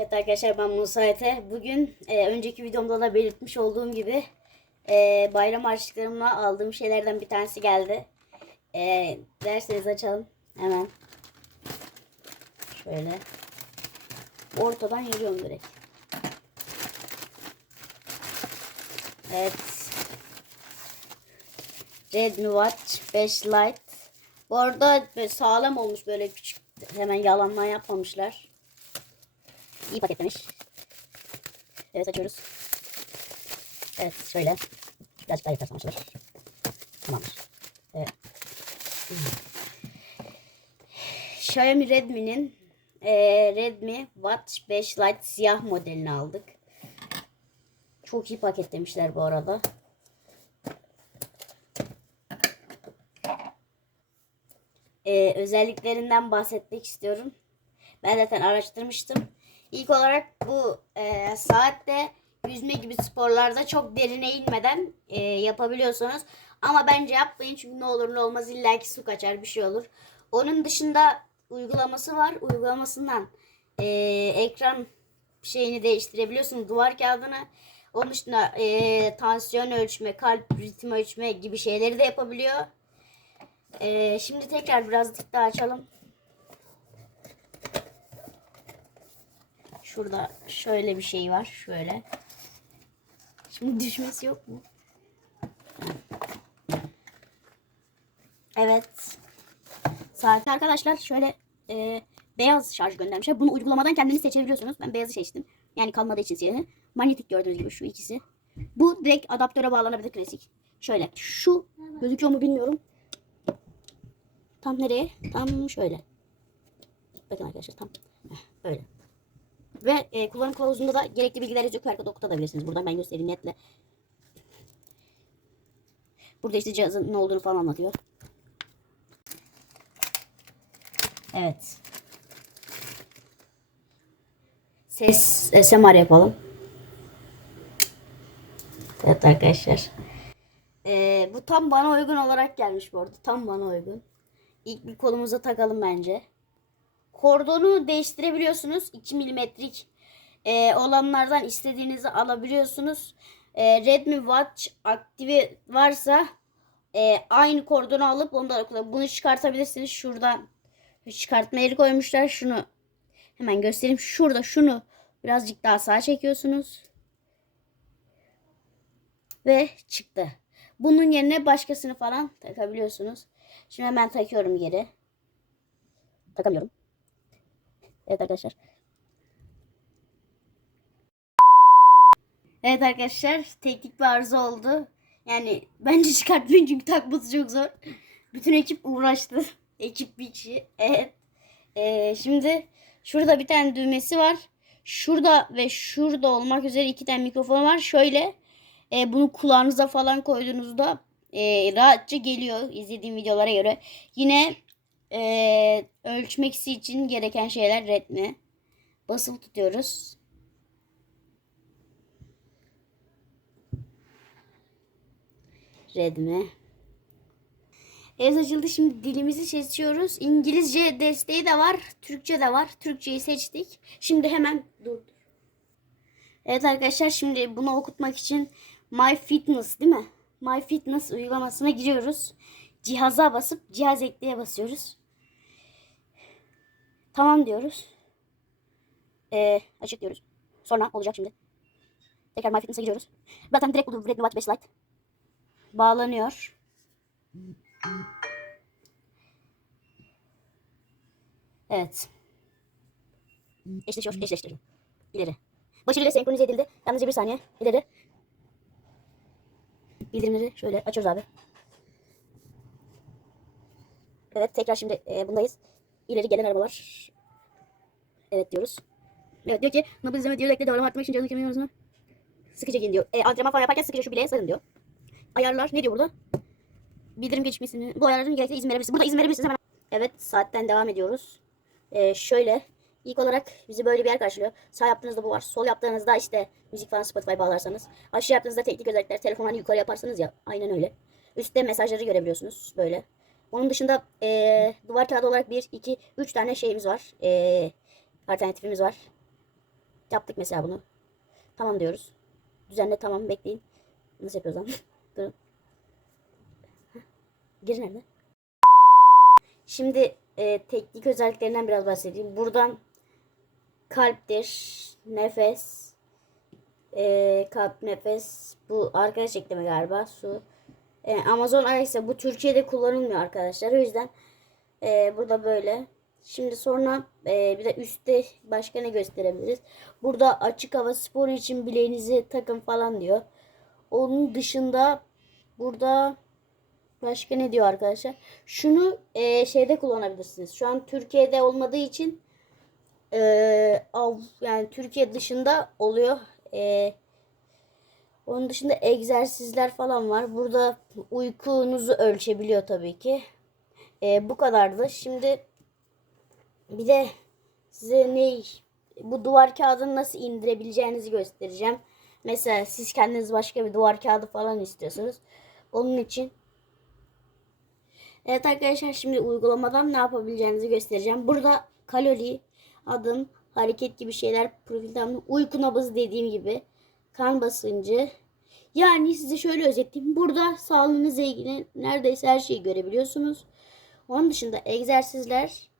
Evet arkadaşlar ben Musa Ete. Bugün e, önceki videomda da belirtmiş olduğum gibi e, bayram harçlıklarımla aldığım şeylerden bir tanesi geldi. E, derseniz açalım hemen. Şöyle. Ortadan yürüyorum direkt. Evet. Redmi Watch 5 Lite. Bu arada sağlam olmuş böyle küçük hemen yalandan yapmamışlar. İyi paketlemiş. Evet açıyoruz. Evet şöyle. Birazcık daha yetersen açılır. Tamamdır. Evet. Xiaomi Redmi'nin eee, Redmi Watch 5 Lite siyah modelini aldık. Çok iyi paketlemişler bu arada. Eee, özelliklerinden bahsetmek istiyorum. Ben zaten araştırmıştım. İlk olarak bu e, saatte yüzme gibi sporlarda çok derine inmeden e, yapabiliyorsunuz. Ama bence yapmayın çünkü ne olur ne olmaz illaki su kaçar bir şey olur. Onun dışında uygulaması var. Uygulamasından e, ekran şeyini değiştirebiliyorsunuz. Duvar kağıdını. Onun dışında e, tansiyon ölçme, kalp ritmi ölçme gibi şeyleri de yapabiliyor. E, şimdi tekrar birazcık daha açalım. Şurada şöyle bir şey var. Şöyle. Şimdi düşmesi yok mu? Evet. Saat arkadaşlar şöyle e, beyaz şarj göndermişler. Bunu uygulamadan kendiniz seçebiliyorsunuz. Ben beyazı seçtim. Yani kalmadığı için siyahı. Manyetik gördüğünüz gibi şu ikisi. Bu direkt adaptöre bağlanabilir klasik. Şöyle. Şu gözüküyor mu bilmiyorum. Tam nereye? Tam şöyle. Bakın arkadaşlar tam. Böyle. Ve e, kullanım kılavuzunda da gerekli bilgiler yazıyor. QR kodu okutabilirsiniz. Buradan ben göstereyim netle. Burada işte cihazın ne olduğunu falan anlatıyor. Evet. Ses SMR yapalım. Evet arkadaşlar. E, bu tam bana uygun olarak gelmiş bu arada. Tam bana uygun. İlk bir kolumuza takalım bence. Kordonu değiştirebiliyorsunuz. 2 milimetrik e, olanlardan istediğinizi alabiliyorsunuz. E, Redmi Watch aktivi varsa e, aynı kordonu alıp kullan- bunu çıkartabilirsiniz. Şuradan çıkartma yeri koymuşlar. Şunu hemen göstereyim. Şurada şunu birazcık daha sağa çekiyorsunuz. Ve çıktı. Bunun yerine başkasını falan takabiliyorsunuz. Şimdi hemen takıyorum geri. Takamıyorum. Evet arkadaşlar. Evet arkadaşlar teknik bir arıza oldu. Yani bence çıkartmayın çünkü takması çok zor. Bütün ekip uğraştı. Ekip bir kişi. Evet. Ee, şimdi şurada bir tane düğmesi var. Şurada ve şurada olmak üzere iki tane mikrofon var. Şöyle e, bunu kulağınıza falan koyduğunuzda e, rahatça geliyor izlediğim videolara göre. Yine e, ölçmeksi için gereken şeyler Redmi. Basılı tutuyoruz. Redmi. Evet açıldı. Şimdi dilimizi seçiyoruz. İngilizce desteği de var. Türkçe de var. Türkçeyi seçtik. Şimdi hemen dur. dur. Evet arkadaşlar şimdi bunu okutmak için My Fitness değil mi? My Fitness uygulamasına giriyoruz. Cihaza basıp cihaz ekleye basıyoruz. Tamam diyoruz. Ee, açık diyoruz. Sonra olacak şimdi. Tekrar My Fitness'a giriyoruz. Zaten direkt bu Redmi Watch 5 Lite. Bağlanıyor. Evet. Eşleşiyor, eşleştiriyor. İleri. Başarıyla senkronize edildi. Yalnızca bir saniye. İleri. Bildirimleri şöyle açıyoruz abi. Evet tekrar şimdi e, bundayız. İleri gelen arabalar. Evet diyoruz. Evet diyor ki nabız izleme diyor ekle devam arttırmak için canlı kemiği arasına. Sıkıca giyin diyor. E, antrenman falan yaparken sıkıca şu bileğe sarın diyor. Ayarlar ne diyor burada? Bildirim geçmesini. Bu ayarların gerekli izin verebilirsiniz. Burada izin verebilirsiniz hemen. Evet saatten devam ediyoruz. E, şöyle ilk olarak bizi böyle bir yer karşılıyor. Sağ yaptığınızda bu var. Sol yaptığınızda işte müzik falan Spotify bağlarsanız. Aşağı yaptığınızda teknik özellikler. Telefonu hani yukarı yaparsanız ya. Aynen öyle. Üstte mesajları görebiliyorsunuz. Böyle. Onun dışında eee, duvar kağıdı olarak 1, 2, 3 tane şeyimiz var. Eee alternatifimiz var. Yaptık mesela bunu. Tamam diyoruz. Düzenle tamam bekleyin. Nasıl yapıyoruz lan? Durun. Gir nerede? Şimdi e, teknik özelliklerinden biraz bahsedeyim. Buradan kalptir, nefes, e, kalp, nefes, bu arkadaş ekleme galiba, su. E, Amazon Alexa bu Türkiye'de kullanılmıyor arkadaşlar. O yüzden e, burada böyle. Şimdi sonra e, bir de üstte başka ne gösterebiliriz? Burada açık hava sporu için bileğinizi takın falan diyor. Onun dışında burada başka ne diyor arkadaşlar? Şunu e, şeyde kullanabilirsiniz. Şu an Türkiye'de olmadığı için e, av, yani Türkiye dışında oluyor. E, onun dışında egzersizler falan var. Burada uykunuzu ölçebiliyor tabii ki. E, bu kadardı. Şimdi bir de size ne bu duvar kağıdını nasıl indirebileceğinizi göstereceğim. Mesela siz kendiniz başka bir duvar kağıdı falan istiyorsunuz. Onun için Evet arkadaşlar şimdi uygulamadan ne yapabileceğinizi göstereceğim. Burada kalori, adım, hareket gibi şeyler, profil tahmini, uyku nabızı dediğim gibi, kan basıncı. Yani size şöyle özetleyeyim. Burada sağlığınızla ilgili neredeyse her şeyi görebiliyorsunuz. Onun dışında egzersizler,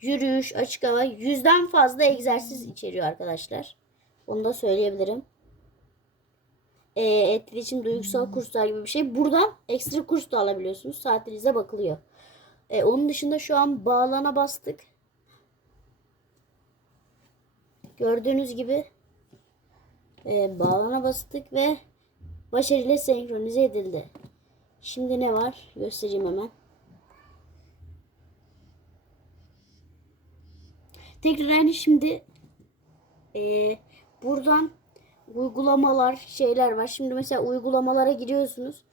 yürüyüş, açık hava yüzden fazla egzersiz içeriyor arkadaşlar. Onu da söyleyebilirim. E, etkileşim, duygusal kurslar gibi bir şey. Buradan ekstra kurs da alabiliyorsunuz. Saatinize bakılıyor. E, onun dışında şu an bağlana bastık. Gördüğünüz gibi e, bağlana bastık ve başarıyla senkronize edildi. Şimdi ne var? Göstereyim hemen. Tekrar aynı şimdi e, buradan uygulamalar şeyler var. Şimdi mesela uygulamalara giriyorsunuz.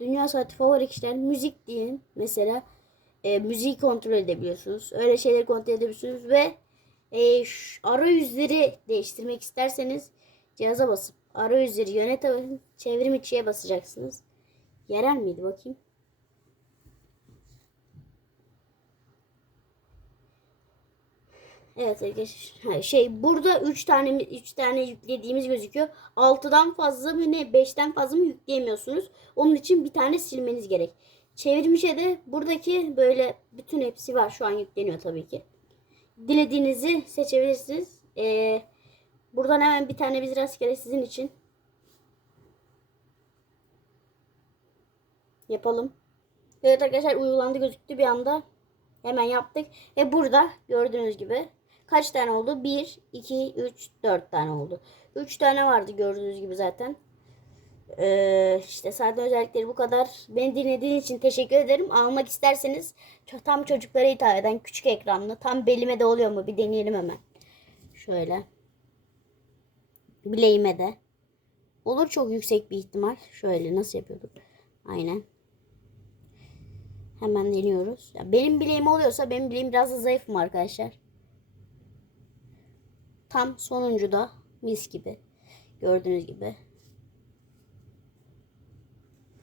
Dünya saati favori kişiler müzik diyin mesela e, müziği kontrol edebiliyorsunuz. Öyle şeyleri kontrol edebiliyorsunuz ve e, şu arayüzleri değiştirmek isterseniz cihaza basıp arayüzleri yönet çevrim içiye basacaksınız. Yerel miydi bakayım? Evet arkadaşlar şey burada 3 tane 3 tane yüklediğimiz gözüküyor. 6'dan fazla mı ne 5'ten fazla mı yükleyemiyorsunuz. Onun için bir tane silmeniz gerek. Çevirmişe de buradaki böyle bütün hepsi var. Şu an yükleniyor tabii ki. Dilediğinizi seçebilirsiniz. Ee, buradan hemen bir tane biz rastgele sizin için yapalım. Evet arkadaşlar uygulandı gözüktü bir anda. Hemen yaptık. Ve burada gördüğünüz gibi kaç tane oldu? 1, 2, 3, 4 tane oldu. 3 tane vardı gördüğünüz gibi zaten. Ee, işte zaten özellikleri bu kadar. Beni dinlediğiniz için teşekkür ederim. Almak isterseniz tam çocuklara hitap eden küçük ekranlı. Tam belime de oluyor mu? Bir deneyelim hemen. Şöyle. Bileğime de. Olur çok yüksek bir ihtimal. Şöyle nasıl yapıyorduk? Aynen. Hemen deniyoruz. Ya benim bileğim oluyorsa benim bileğim biraz da zayıf mı arkadaşlar? Tam sonuncu da mis gibi. Gördüğünüz gibi.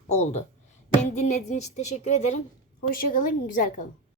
Oldu. Beni dinlediğiniz için teşekkür ederim. Hoşçakalın, güzel kalın.